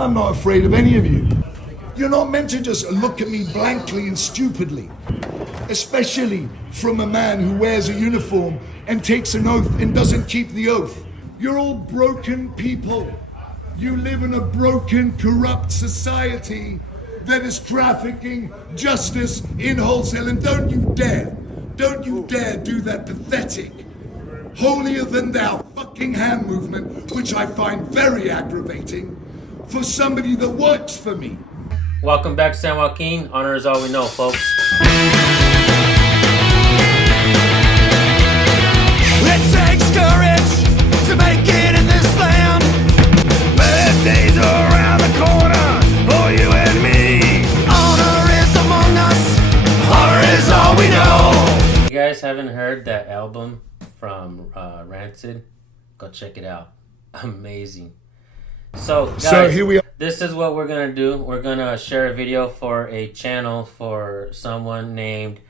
and I'm not afraid of any of you. You're not meant to just look at me blankly and stupidly, especially from a man who wears a uniform and takes an oath and doesn't keep the oath. You're all broken people. You live in a broken, corrupt society that is trafficking justice in wholesale. And don't you dare do that pathetic, holier than thou fucking hand movement, which I find very aggravating for somebody that works for me. Welcome back to San Joaquin. Honor is all we know, folks. It takes courage to make it in this land. Bad days are around the corner for you and me. Honor is among us. Honor is all we know. If you guys haven't heard that album from Rancid, go check it out. Amazing. So, guys, here we are. This is what we're going to do. We're going to share a video for a channel for someone named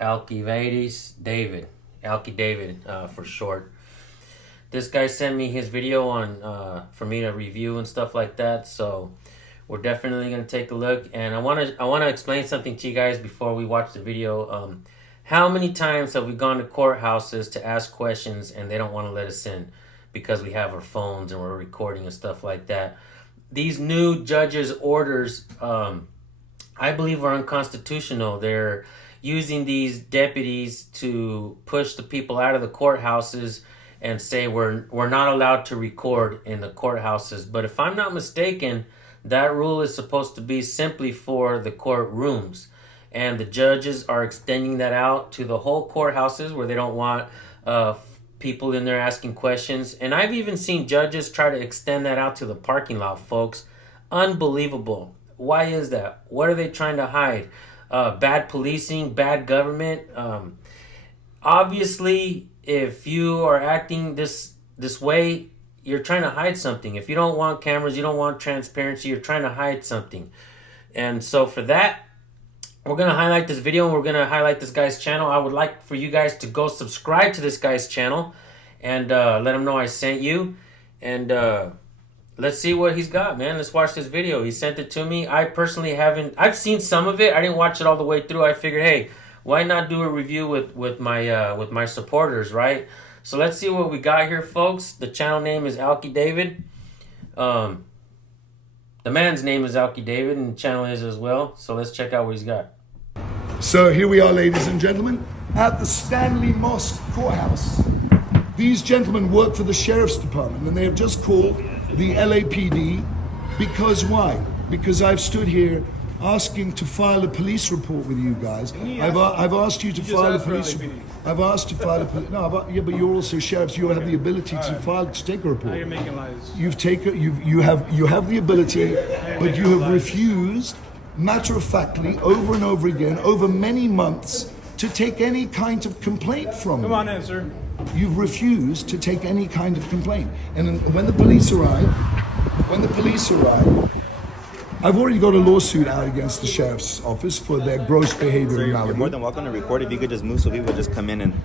Alcides David. Alki David, for short. This guy sent me his video on for me to review and stuff like that. So we're definitely going to take a look. And I want to explain something to you guys before we watch the video. How many times have we gone to courthouses to ask questions and they don't want to let us in because we have our phones and we're recording and stuff like that? These new judges' orders, I believe, are unconstitutional. They're using these deputies to push the people out of the courthouses and say we're not allowed to record in the courthouses. But if I'm not mistaken, that rule is supposed to be simply for the courtrooms. And the judges are extending that out to the whole courthouses where they don't want people in there asking questions. And I've even seen judges try to extend that out to the parking lot, folks. Unbelievable. Why is that? What are they trying to hide? Bad policing, bad government. Obviously, if you are acting this way, you're trying to hide something. If you don't want cameras, you don't want transparency, you're trying to hide something. And so for that, we're going to highlight this video and we're going to highlight this guy's channel. I would like for you guys to go subscribe to this guy's channel and let him know I sent you. And let's see what he's got, man. Let's watch this video. He sent it to me. I personally haven't. I've seen some of it. I didn't watch it all the way through. I figured, hey, why not do a review with my supporters, right? So let's see what we got here, folks. The channel name is Alki David. The man's name is Alki David, and the channel is as well. So let's check out what he's got. So here we are, ladies and gentlemen, at the Stanley Mosque Courthouse. These gentlemen work for the Sheriff's Department, and they have just called the LAPD. Because why? Because I've stood here asking to file a police report with you guys. I've asked you to file a police report. I've asked to file a police. No, yeah, but you're also sheriffs. You have the ability to take a report. Now you're making lies. You have the ability, but you have refused, matter of factly, over and over again, over many months, to take any kind of complaint from me. Come on in, sir. You've refused to take any kind of complaint. And when the police arrive, I've already got a lawsuit out against the sheriff's office for their gross behavior. Sir, you're more than welcome to record. If you could just move so people just come in and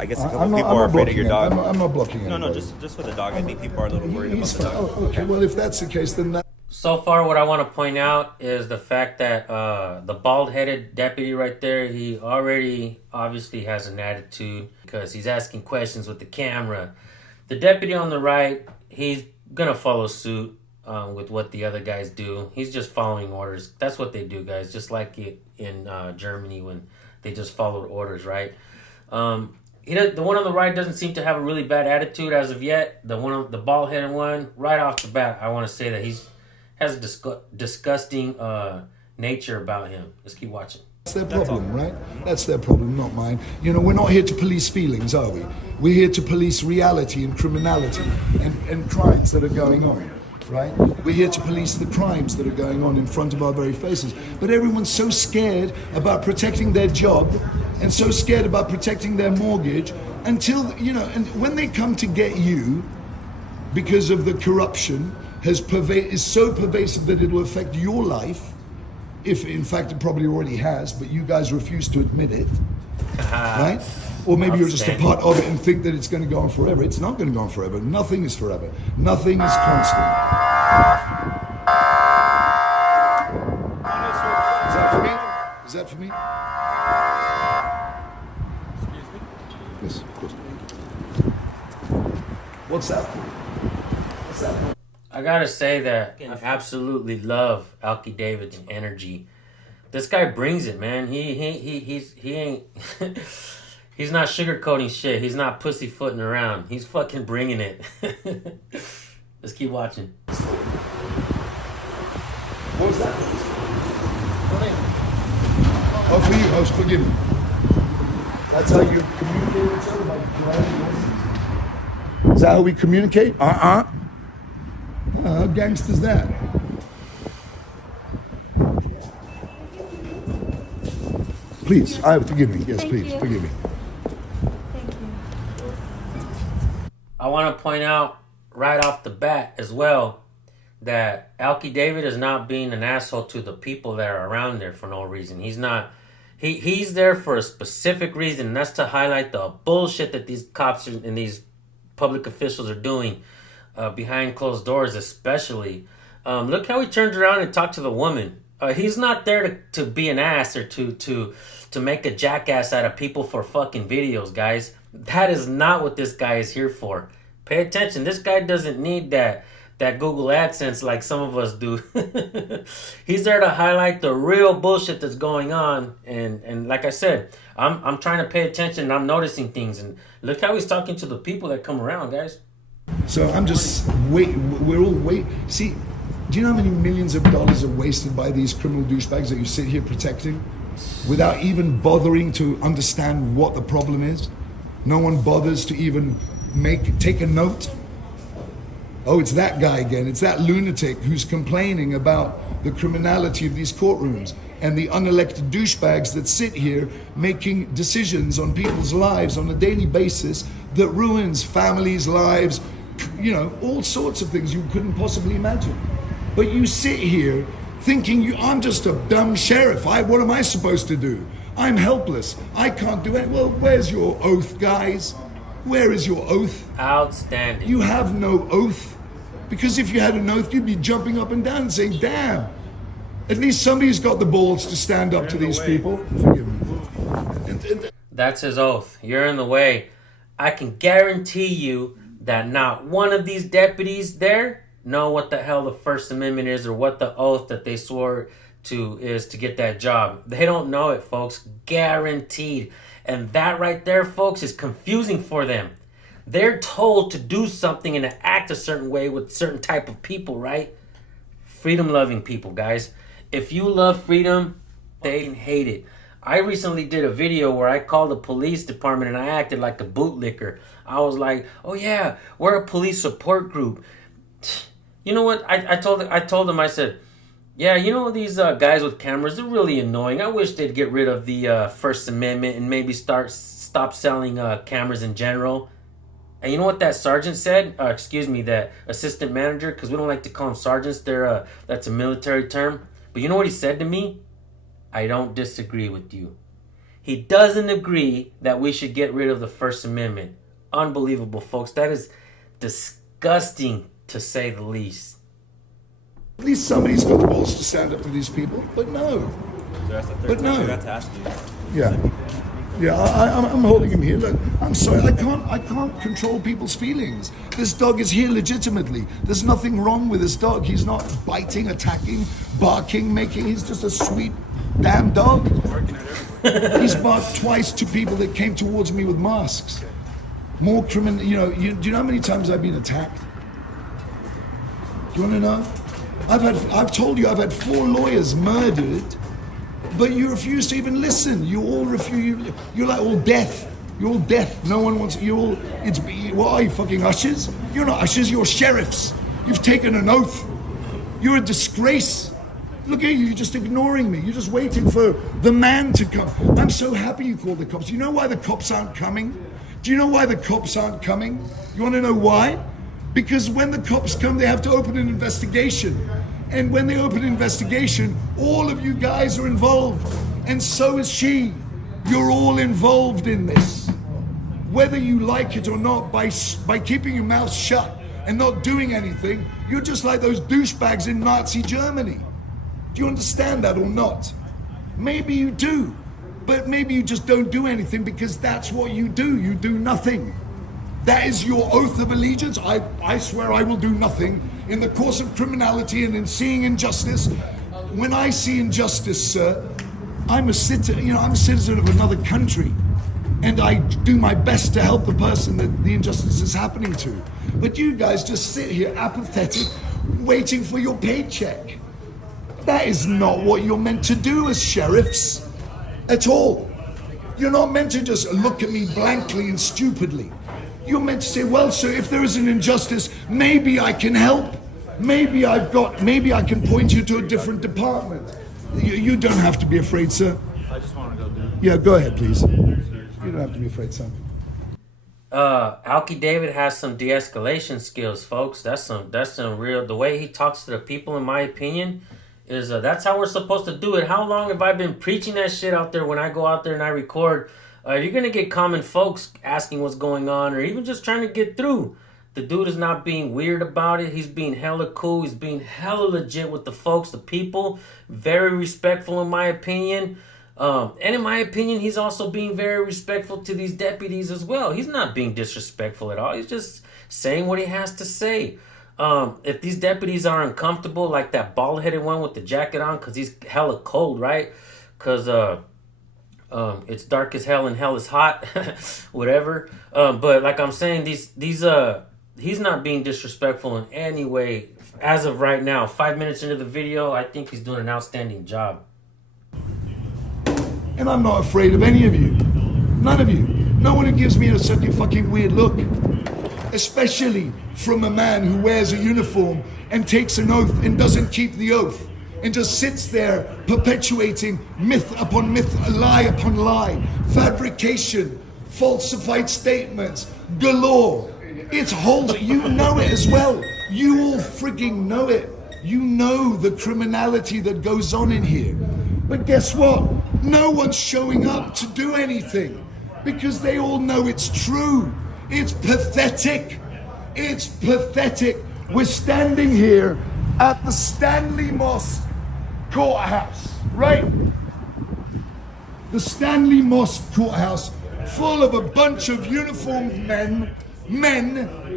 I guess a couple people are afraid of your dog. I'm not blocking it. No, just for the dog. I think people are a little worried about the dog. Oh, okay, well, if that's the case, then that... So far, what I want to point out is the fact that the bald-headed deputy right there, he already obviously has an attitude because he's asking questions with the camera. The deputy on the right, he's going to follow suit with what the other guys do. He's just following orders. That's what they do, guys, just like in Germany when they just followed orders, right? The one on the right doesn't seem to have a really bad attitude as of yet. The bald-headed one, right off the bat, I want to say that has a disgusting nature about him. Let's keep watching. That's their problem, right? That's their problem, not mine. You know, we're not here to police feelings, are we? We're here to police reality and criminality and crimes that are going on, right? We're here to police the crimes that are going on in front of our very faces. But everyone's so scared about protecting their job and so scared about protecting their mortgage until, you know, and when they come to get you because of the corruption is so pervasive that it will affect your life, if in fact it probably already has, but you guys refuse to admit it, right? Or maybe you're just a part of it and think that it's going to go on forever. It's not going to go on forever. Nothing is forever. Nothing is constant. Is that for me? Excuse me? Yes, of course. What's that for? What's that for? I gotta say that I absolutely love Alki David's energy. This guy brings it, man. He ain't he's not sugarcoating shit. He's not pussyfooting around. He's fucking bringing it. Let's keep watching. What was that? Oh, for you, host, forgive me. That's how you communicate with each other, by driving voices. Is that how we communicate? How gangster's that? Please, forgive me. Yes, please, forgive me. Thank you. I want to point out right off the bat as well that Alki David is not being an asshole to the people that are around there for no reason. He's not. He's there for a specific reason, and that's to highlight the bullshit that these cops and these public officials are doing behind closed doors, especially. Look how he turns around and talks to the woman. He's not there to be an ass or to make a jackass out of people for fucking videos, guys. That is not what this guy is here for. Pay attention. This guy doesn't need that Google AdSense like some of us do. He's there to highlight the real bullshit that's going on. And like I said, I'm trying to pay attention and I'm noticing things. And look how he's talking to the people that come around, guys. So I'm just we're all see, do you know how many millions of dollars are wasted by these criminal douchebags that you sit here protecting without even bothering to understand what the problem is? No one bothers to even take a note. Oh, it's that guy again. It's that lunatic who's complaining about the criminality of these courtrooms and the unelected douchebags that sit here making decisions on people's lives on a daily basis that ruins families' lives, all sorts of things you couldn't possibly imagine. But you sit here thinking I'm just a dumb sheriff. What am I supposed to do? I'm helpless. I can't do it. Well, where's your oath, guys? Where is your oath? Outstanding. You have no oath. Because if you had an oath, you'd be jumping up and down and saying, damn, at least somebody's got the balls to stand up to these people. Forgive me. That's his oath. You're in the way. I can guarantee you that not one of these deputies there know what the hell the First Amendment is or what the oath that they swore to is to get that job. They don't know it, folks. Guaranteed. And that right there, folks, is confusing for them. They're told to do something and to act a certain way with certain type of people, right? Freedom-loving people, guys. If you love freedom, they hate it. I recently did a video where I called the police department and I acted like a bootlicker. I was like, oh yeah, we're a police support group. You know what? I told them, I said, yeah, these guys with cameras, they're really annoying. I wish they'd get rid of the First Amendment and maybe stop selling cameras in general. And you know what that sergeant said? That assistant manager, because we don't like to call them sergeants. That's a military term. But you know what he said to me? I don't disagree with you. He doesn't agree that we should get rid of the First Amendment. Unbelievable, folks. That is disgusting, to say the least. At least somebody's got the balls to stand up to these people, but no. That's the third But time no. I got to ask you. Yeah, I'm holding him here. Look, I'm sorry, I can't control people's feelings. This dog is here legitimately. There's nothing wrong with this dog. He's not biting, attacking, barking, he's just a sweet damn dog. He's barked twice to people that came towards me with masks. More criminal, do you know how many times I've been attacked? Do you want to know? I've told you I've had 4 lawyers murdered, but you refuse to even listen. You all refuse. You're like all deaf. You're all deaf. No one wants. What are you, fucking ushers? You're not ushers. You're sheriffs. You've taken an oath. You're a disgrace. Look at you. You're just ignoring me. You're just waiting for the man to come. I'm so happy you called the cops. You know why the cops aren't coming? Do you know why the cops aren't coming? You want to know why? Because when the cops come, they have to open an investigation. And when they open an investigation, all of you guys are involved. And so is she. You're all involved in this. Whether you like it or not, by keeping your mouth shut and not doing anything, you're just like those douchebags in Nazi Germany. Do you understand that or not? Maybe you do, but maybe you just don't do anything because that's what you do. You do nothing. That is your oath of allegiance. I swear I will do nothing in the course of criminality and in seeing injustice. When I see injustice, sir, I'm a citizen of another country, and I do my best to help the person that the injustice is happening to. But you guys just sit here apathetic, waiting for your paycheck. That is not what you're meant to do as sheriffs at all. You're not meant to just look at me blankly and stupidly. You're meant to say, well, sir, if there is an injustice, maybe I can help. Maybe I can point you to a different department. You don't have to be afraid, sir. I just want to go do it. Yeah, go ahead, please. You don't have to be afraid, son. Alky David has some de-escalation skills, folks. That's some real. The way he talks to the people, in my opinion, is that's how we're supposed to do it. How long have I been preaching that shit out there? When I go out there and I record, you're gonna get common folks asking what's going on, or even just trying to get through. The dude is not being weird about it. He's being hella cool. He's being hella legit with the folks, the people. Very respectful, in my opinion. And in my opinion, he's also being very respectful to these deputies as well. He's not being disrespectful at all. He's just saying what he has to say. If these deputies are uncomfortable, like that bald-headed one with the jacket on, because he's hella cold, right? Because it's dark as hell and hell is hot, whatever. But like I'm saying, he's not being disrespectful in any way. As of right now, 5 minutes into the video, I think he's doing an outstanding job. And I'm not afraid of any of you. None of you. No one who gives me such a fucking weird look. Especially from a man who wears a uniform and takes an oath and doesn't keep the oath. And just sits there perpetuating myth upon myth, lie upon lie, fabrication, falsified statements, galore. It's whole, you know it as well. You all frigging know it. You know the criminality that goes on in here. But guess what? No one's showing up to do anything because they all know it's true. It's pathetic. It's pathetic. We're standing here at the Stanley Mosque Courthouse, right? The Stanley Mosque Courthouse, full of a bunch of uniformed men,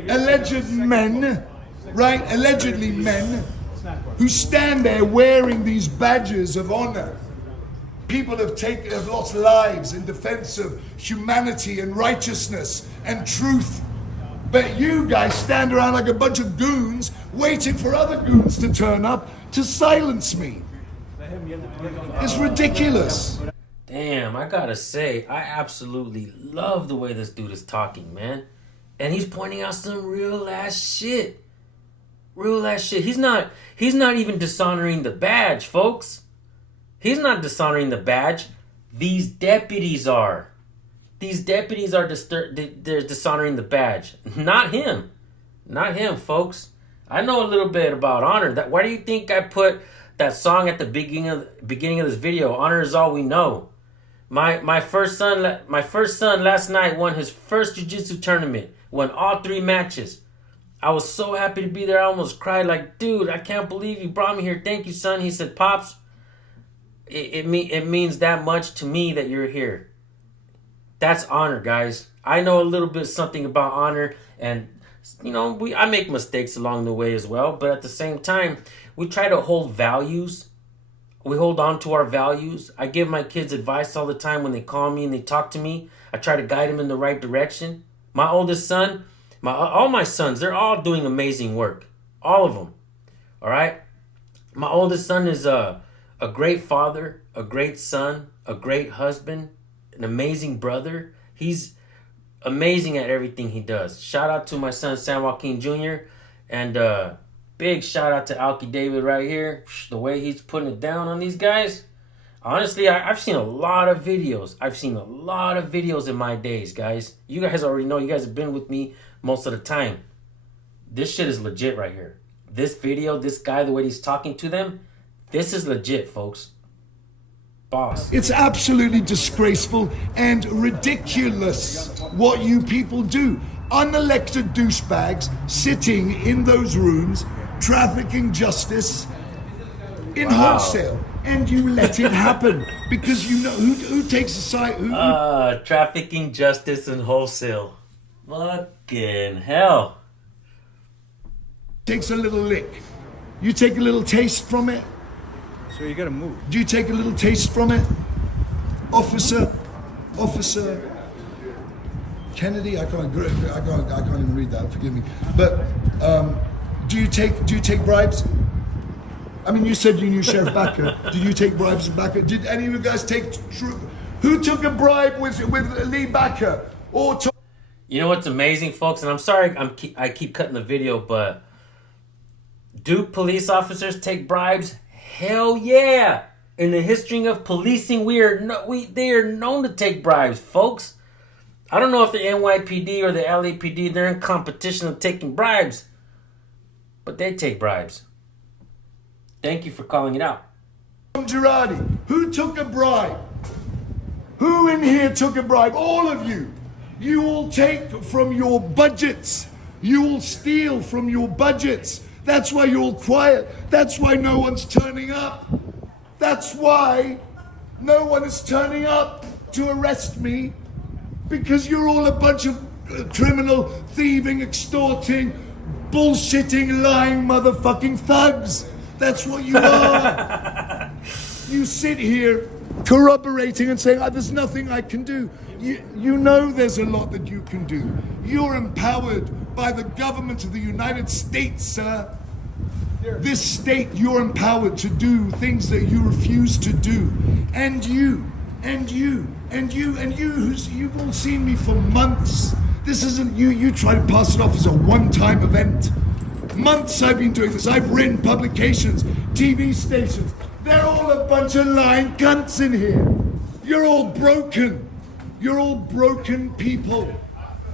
alleged men, right? Allegedly men, who stand there wearing these badges of honor. People have lost lives in defense of humanity and righteousness and truth. But you guys stand around like a bunch of goons waiting for other goons to turn up to silence me. It's ridiculous. Damn, I gotta say, I absolutely love the way this dude is talking, man. And he's pointing out some real ass shit. Real ass shit. He's not even dishonoring the badge, folks. He's not dishonoring the badge. These deputies are. These deputies are they're dishonoring the badge. Not him. Not him, folks. I know a little bit about honor. Why do you think I put that song at the beginning of this video? Honor is all we know. My first son last night won his first jiu-jitsu tournament. Won all 3 matches. I was so happy to be there. I almost cried like, dude, I can't believe you brought me here. Thank you, son. He said, Pops, it means that much to me that you're here. That's honor, guys. I know a little bit something about honor, and I make mistakes along the way as well, but at the same time, we try to hold values. We hold on to our values. I give my kids advice all the time when they call me and they talk to me. I try to guide them in the right direction. My oldest son, all my sons, they're all doing amazing work. All of them. All right? My oldest son is a great father, a great son, a great husband, an amazing brother. He's amazing at everything he does. Shout out to my son, San Joaquin Jr. And big shout out to Alky David right here. The way he's putting it down on these guys. Honestly, I've seen a lot of videos. I've seen a lot of videos in my days, guys. You guys already know. You guys have been with me most of the time. This shit is legit right here. This video, this guy, the way he's talking to them, this is legit, folks. Boss. It's absolutely disgraceful and ridiculous what you people do. Unelected douchebags sitting in those rooms, trafficking justice in wholesale. and you let it happen because you know who takes a side. Who Trafficking, justice, and wholesale. Fucking hell. Takes a little lick. You take a little taste from it. So you gotta move. Do you take a little taste from it, Officer Kennedy? I can't even read that. Forgive me. But do you take bribes? I mean, you said you knew Sheriff Backer. Did you take bribes with Backer? Did any of you guys take? Who took a bribe with Lee Backer or? You know what's amazing, folks? And I'm sorry, I keep cutting the video, but do police officers take bribes? Hell yeah! In the history of policing, they are known to take bribes, folks. I don't know if the NYPD or the LAPD, they're in competition of taking bribes, but they take bribes. Thank you for calling it out. Girardi, who took a bribe? Who in here took a bribe? All of you. You all take from your budgets. You all steal from your budgets. That's why you're all quiet. That's why no one's turning up. That's why no one is turning up to arrest me, because you're all a bunch of criminal, thieving, extorting, bullshitting, lying motherfucking thugs. That's what you are. You sit here corroborating and saying, there's nothing I can do. You know there's a lot that you can do. You're empowered by the government of the United States, sir. This state, you're empowered to do things that you refuse to do. And you've all seen me for months. This isn't you try to pass it off as a one-time event. Months I've been doing this. I've written publications, TV stations. They're all a bunch of lying cunts in here. You're all broken. You're all broken people.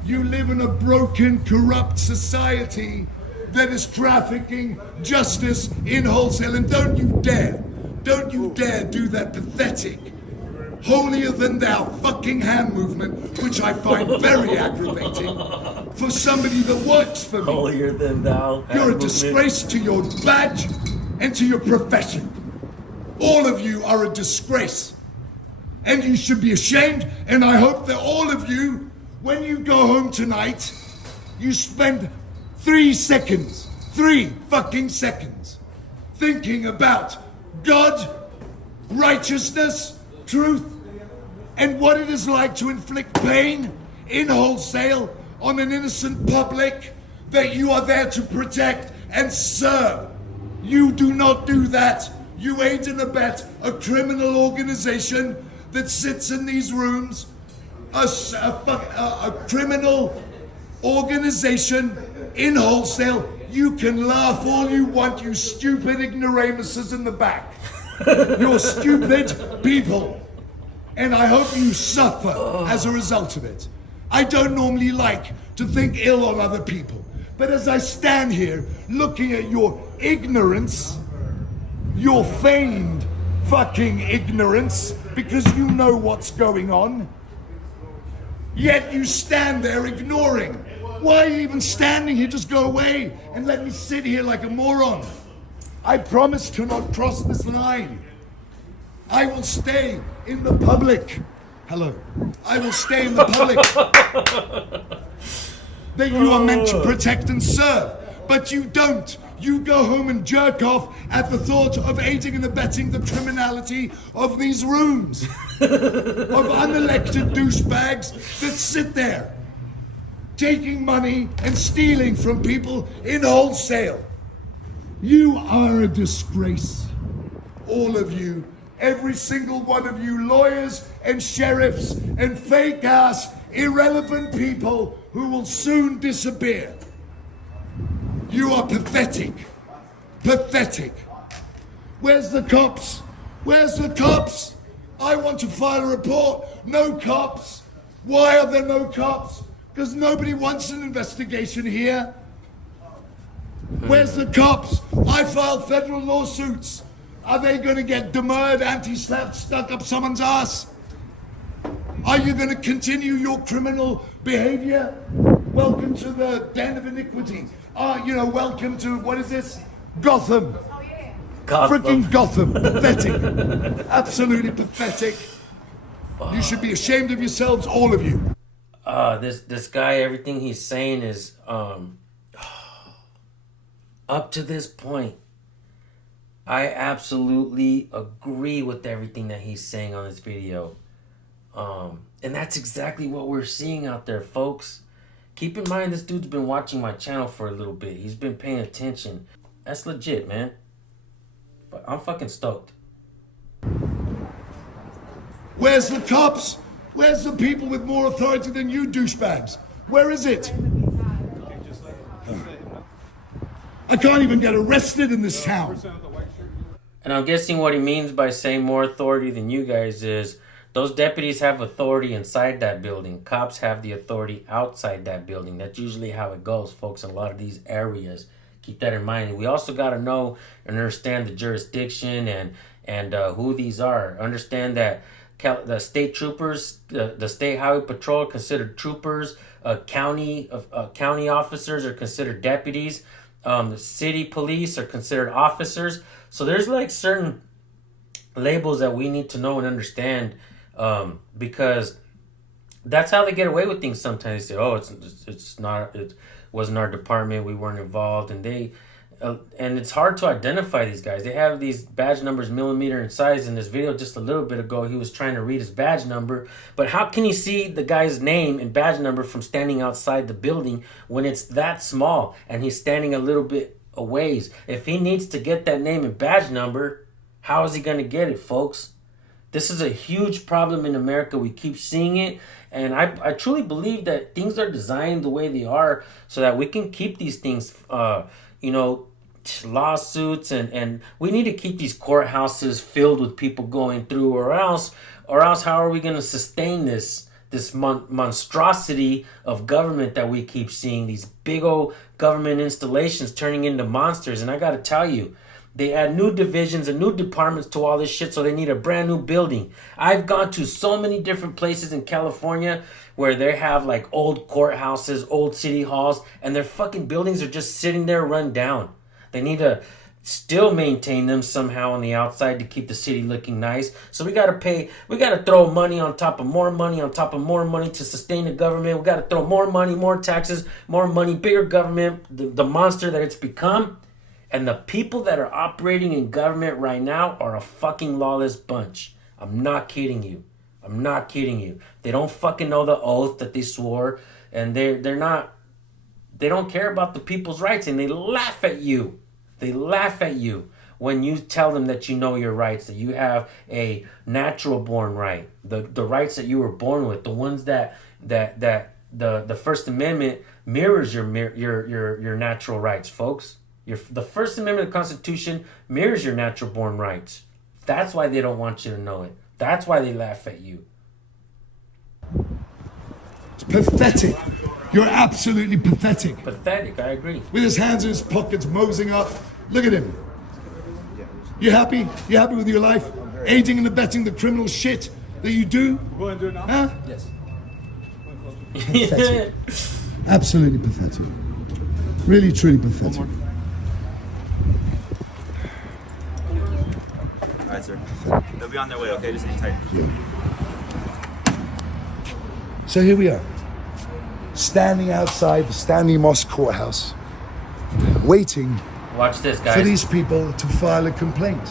You live in a broken, corrupt society that is trafficking justice in wholesale. And don't you dare do that pathetic, holier-than-thou fucking hand movement, which I find very aggravating for somebody that works for me. Holier-than-thou. You're a disgrace to your badge and to your profession. All of you are a disgrace. And you should be ashamed, and I hope that all of you, when you go home tonight, you spend 3 fucking seconds, thinking about God, righteousness, truth, and what it is like to inflict pain in wholesale on an innocent public that you are there to protect and serve. You do not do that. You aid and abet a criminal organization that sits in these rooms, a criminal organization in wholesale. You can laugh all you want, you stupid ignoramuses in the back. You're stupid people. And I hope you suffer as a result of it. I don't normally like to think ill of other people. But as I stand here looking at your ignorance, your feigned fucking ignorance, because you know what's going on, yet you stand there ignoring. Why are you even standing here? Just go away and let me sit here like a moron. I promise to not cross this line. I will stay in the public. Hello. I will stay in the public that you are meant to protect and serve. But you don't. You go home and jerk off at the thought of aiding and abetting the criminality of these rooms. Of unelected douchebags that sit there taking money and stealing from people in wholesale. You are a disgrace. All of you. Every single one of you lawyers and sheriffs and fake-ass, irrelevant people who will soon disappear. You are pathetic. Pathetic. Where's the cops? Where's the cops? I want to file a report. No cops. Why are there no cops? Because nobody wants an investigation here. Where's the cops? I filed federal lawsuits. Are they going to get demurred, anti-slapped, stuck up someone's ass? Are you going to continue your criminal behavior? Welcome to the den of iniquity. Welcome to, what is this? Gotham. Freaking Gotham. Pathetic. Absolutely pathetic. You should be ashamed of yourselves, all of you. This guy, everything he's saying is up to this point, I absolutely agree with everything that he's saying on this video. And that's exactly what we're seeing out there, folks. Keep in mind, this dude's been watching my channel for a little bit. He's been paying attention. That's legit, man. But I'm fucking stoked. Where's the cops? Where's the people with more authority than you douchebags? Where is it? I can't even get arrested in this town. And I'm guessing what he means by saying more authority than you guys is those deputies have authority inside that building. Cops have the authority outside that building. That's usually how it goes, folks, in a lot of these areas. Keep that in mind. And we also got to know and understand the jurisdiction and who these are. Understand that the state troopers, the state highway patrol are considered troopers. County officers are considered deputies. The city police are considered officers. So there's like certain labels that we need to know and understand, because that's how they get away with things sometimes. They say, oh, it wasn't our department, we weren't involved, and and it's hard to identify these guys. They have these badge numbers millimeter in size. In this video just a little bit ago, he was trying to read his badge number, but how can he see the guy's name and badge number from standing outside the building when it's that small and he's standing a little bit a ways? If he needs to get that name and badge number, how is he going to get it, folks? This is a huge problem in America. We keep seeing it. And I truly believe that things are designed the way they are so that we can keep these things, lawsuits. And we need to keep these courthouses filled with people going through, or else how are we going to sustain this monstrosity of government that we keep seeing? These big old government installations turning into monsters. And I got to tell you, they add new divisions and new departments to all this shit, so they need a brand new building. I've gone to so many different places in California where they have like old courthouses, old city halls, and their fucking buildings are just sitting there run down. They need to still maintain them somehow on the outside to keep the city looking nice. So we got to throw money on top of more money on top of more money to sustain the government. We got to throw more money, more taxes, more money, bigger government, the monster that it's become. And the people that are operating in government right now are a fucking lawless bunch. I'm not kidding you. I'm not kidding you. They don't fucking know the oath that they swore, and they don't care about the people's rights, and they laugh at you. They laugh at you when you tell them that you know your rights, that you have a natural born right, the rights that you were born with, the ones that the First Amendment mirrors your natural rights, folks. The First Amendment of the Constitution mirrors your natural born rights. That's why they don't want you to know it. That's why they laugh at you. It's pathetic. You're absolutely pathetic. Pathetic, I agree. With his hands in his pockets, moseying up. Look at him. You happy? You happy with your life? Aiding and abetting the criminal shit that you do? Go and do it now? Huh? Yes. Pathetic. Absolutely pathetic. Really, truly pathetic. All right, sir. They'll be on their way, okay? Just hang tight. Yeah. So here we are, standing outside the Stanley Moss Courthouse, waiting Watch this, guys. for these people to file a complaint.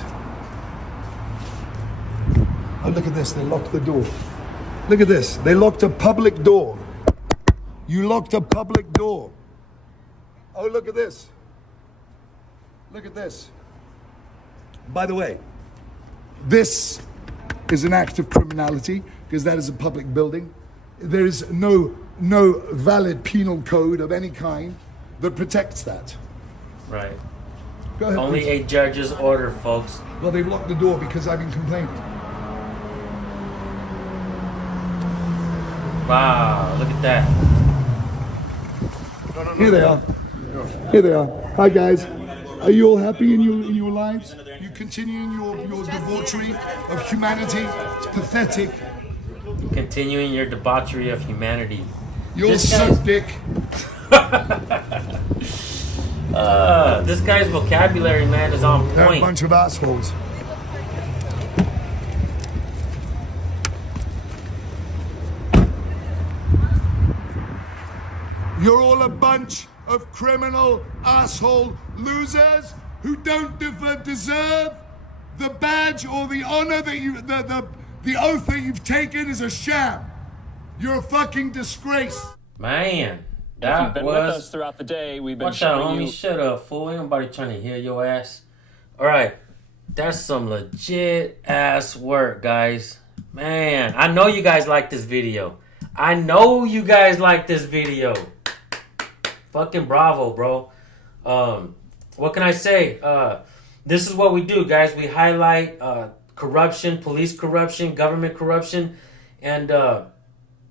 Oh, look at this, they locked the door. Look at this, they locked a public door. You locked a public door. Oh, look at this. Look at this. By the way, this is an act of criminality because that is a public building. There is no valid penal code of any kind that protects that. Right. Go ahead, Only please. a judge's order, folks. Well, they've locked the door because I've been complaining. Wow, look at that. Here they are. Here they are. Hi, guys. Are you all happy in your lives? You continuing your debauchery of humanity? It's pathetic. Continuing your debauchery of humanity. You'll This suck guy's- dick. This guy's vocabulary, man, is on They're a point. bunch of assholes. You're all a bunch of criminal asshole losers who don't deserve the badge or the honor that you, the oath that you've taken is a sham. You're a fucking disgrace. Man, If that you've been with us was... throughout the day, we've been Watch out, showing homie. you. Shut up, fool. Ain't nobody trying to hear your ass. Alright. That's some legit ass work, guys. Man, I know you guys like this video. I know you guys like this video. Fucking bravo, bro. What can I say? This is what we do, guys. We highlight corruption, police corruption, government corruption, and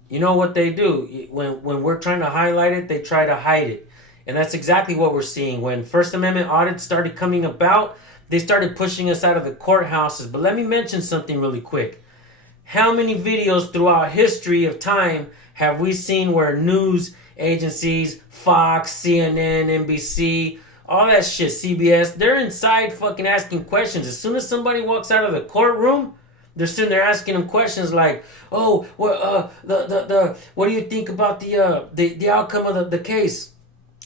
you know what they do? When we're trying to highlight it, they try to hide it. And that's exactly what we're seeing. When First Amendment audits started coming about, they started pushing us out of the courthouses. But let me mention something really quick. How many videos throughout history of time have we seen where news agencies, Fox, CNN, NBC, all that shit, CBS, they're inside fucking asking questions. As soon as somebody walks out of the courtroom, they're sitting there asking them questions like, "Oh, what what do you think about the outcome of the case?"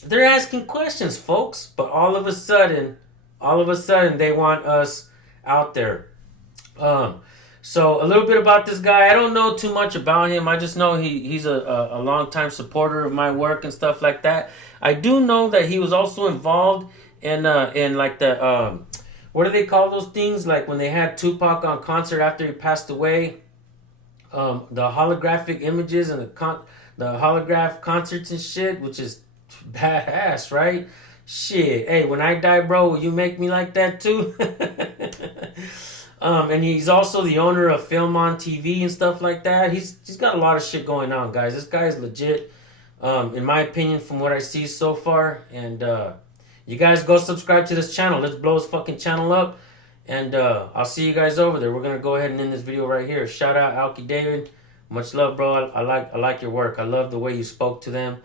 They're asking questions, folks. But all of a sudden, they want us out there. So a little bit about this guy. I don't know too much about him. I just know he's a longtime supporter of my work and stuff like that. I do know that he was also involved in like the what do they call those things? Like when they had Tupac on concert after he passed away, the holographic images and the holograph concerts and shit, which is badass, right? Shit, hey, when I die, bro, will you make me like that too? And he's also the owner of Film on TV and stuff like that. He's got a lot of shit going on, guys. This guy is legit, in my opinion, from what I see so far. And you guys go subscribe to this channel. Let's blow his fucking channel up. And I'll see you guys over there. We're gonna go ahead and end this video right here. Shout out Alki David. Much love, bro. I like your work. I love the way you spoke to them.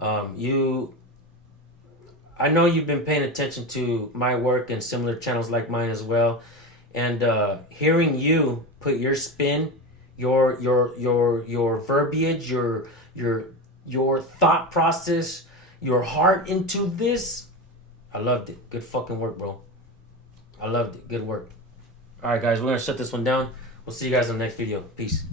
I know you've been paying attention to my work and similar channels like mine as well. And hearing you put your spin, your verbiage, your thought process, your heart into this, I loved it. Good fucking work, bro. I loved it. Good work. All right, guys, we're gonna shut this one down. We'll see you guys in the next video. Peace.